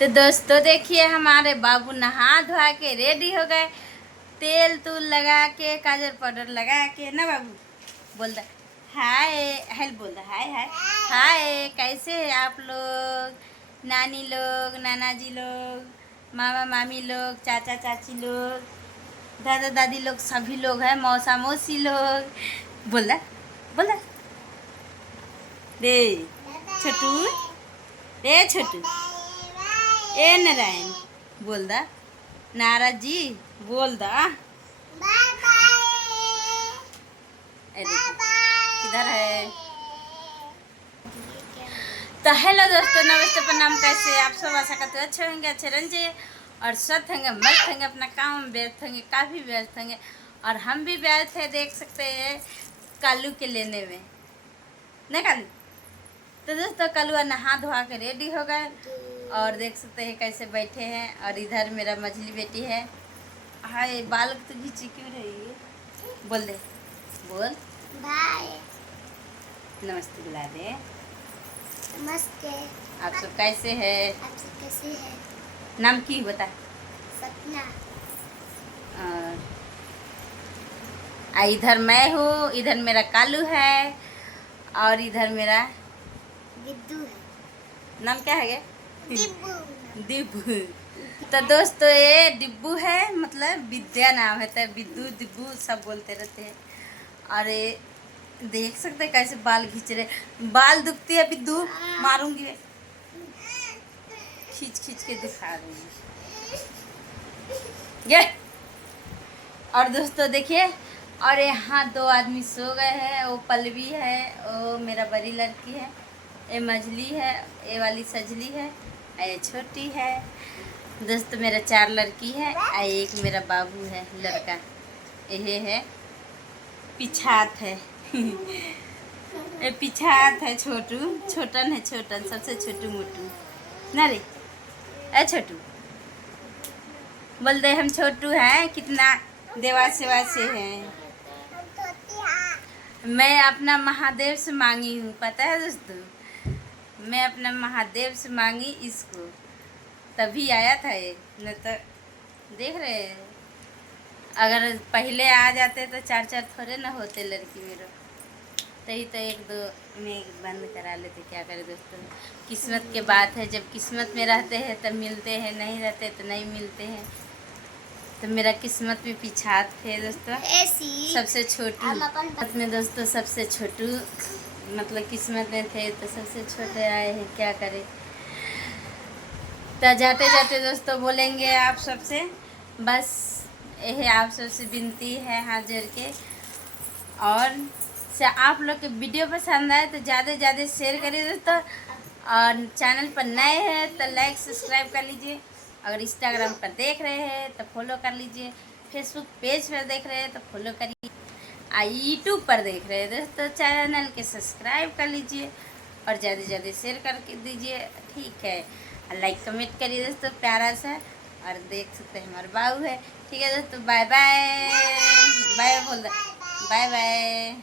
तो दोस्तों देखिए हमारे बाबू नहा धोआ के रेडी हो गए, तेल तूल लगा के काजल पाउडर लगा के ना बाबू। बोल रहा हाय, हेल बोल रहा हाय हाय हाय। कैसे हैं आप लोग, नानी लोग, नाना जी लोग, मामा मामी लोग, चाचा चाची लोग, दादा दादी लोग, सभी लोग हैं, मौसा मौसी लोग। बोल रहा रे छोटू, रे छोटू, ए नारायण बोल दा, नाराज जी बोल दा। किधर है? तो हेलो दोस्तों, नमस्ते, प्रणाम। कैसे आप सब? आशा करते अच्छे होंगे, अच्छे रहेंगे और स्वस्थ होंगे, मस्त होंगे, अपना काम में व्यस्त होंगे, काफ़ी व्यस्त होंगे। और हम भी व्यस्त है, देख सकते हैं कालू के लेने में, नहीं कालू? तो दोस्तों कलुआ नहा धोआ के रेडी हो गए और देख सकते हैं कैसे बैठे हैं। और इधर मेरा मछली बेटी है। हाय, बाल तो खींची क्यों रही है? बोल दे, बोल बाय, नमस्ते बुला दे। नमस्ते। आप सब कैसे हैं? आप सब कैसे हैं? नाम की बता। सपना। और इधर मैं हूँ, इधर मेरा कालू है और इधर मेरा बिद्दू है। नाम क्या है? डिब्बू। डिब्बू। तो दोस्तों ये डिब्बू है, मतलब विद्या नाम है, तो बिद्दू डिब्बू सब बोलते रहते हैं। और ये देख सकते हैं कैसे बाल खींच रहे, बाल दुखती है बिद्दू, मारूंगी मैं, खींच खींच के दिखा दूंगी ये। और दोस्तों देखिए, और यहाँ दो आदमी सो गए हैं, वो पलवी है, वो मेरा बड़ी लड़की है, ये मझली है, ये वाली सजली है, ये छोटी है। दोस्तों मेरा 4 लड़की है और एक मेरा बाबू है लड़का, ये है पिछात है ये पिछात है, छोटू छोटन है, छोटन सबसे छोटू मोटू ना रे। ए छोटू बोल दे, हम छोटू हैं, कितना देवा सेवा से हैं। मैं अपना महादेव से मांगी हूँ, पता है दोस्तों, मैं अपना महादेव से मांगी इसको, तभी आया था ये, न तो देख रहे हैं अगर पहले आ जाते तो 4 थोड़े ना होते लड़की मेरे। तभी तो 1-2 में बंद करा लेते, क्या करें दोस्तों, किस्मत के बात है, जब किस्मत में रहते हैं तब मिलते हैं, नहीं रहते तो नहीं मिलते हैं। तो मेरा किस्मत में पिछात थे दोस्तों, सबसे छोटू किस्मत में दोस्तों, सबसे छोटू मतलब किस्मत में थे तो सबसे छोटे आए हैं, क्या करें। तो जाते जाते दोस्तों बोलेंगे आप सबसे, बस यही आप सबसे विनती है हाथ जोड़ के, और से आप लोग के वीडियो पसंद आए तो ज़्यादा से ज़्यादा शेयर करिए दोस्तों। और चैनल पर नए हैं तो लाइक सब्सक्राइब कर लीजिए, अगर इंस्टाग्राम पर देख रहे हैं तो फॉलो कर लीजिए, फेसबुक पेज पर देख रहे हैं तो फॉलो करिए, यूट्यूब पर देख रहे हैं दोस्तों चैनल के सब्सक्राइब कर लीजिए और ज़्यादा से ज़्यादा शेयर करके दीजिए, ठीक है। लाइक कमेंट करिए दोस्तों प्यारा सा। और देख सकते हैं हमारे बाबू है, ठीक है दोस्तों, बाय बाय, बाय बोल, बाय बाय।